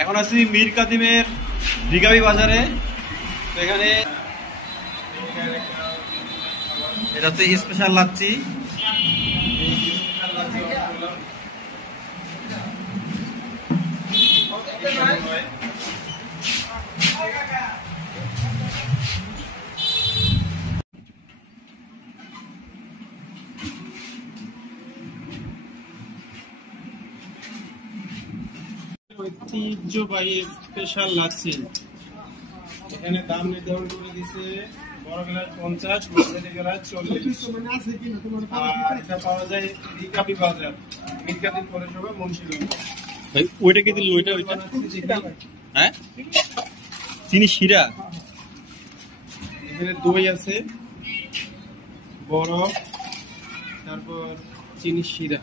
এখন আছি মীর কাদিমের রিকাবি বাজারে। এখানে এটা হচ্ছে স্পেশাল লাচ্ছি। ঐতিহ্যবাহী স্পেশাল লাচ্ছি। এখানে দাম নির্ধারণ করে দিছে বড় গ্লাস 50, মাঝারি গ্লাস 40। আর এটা পাওয়া যায় রিকাবি বাজার, রিকাবি পৌরসভা, মুন্সিগঞ্জ। ভাই ওইটা কি দিল? ওইটা হ্যাঁ চিনি শিরা। এখানে দই আছে, বরফ, তারপর চিনি শিরা।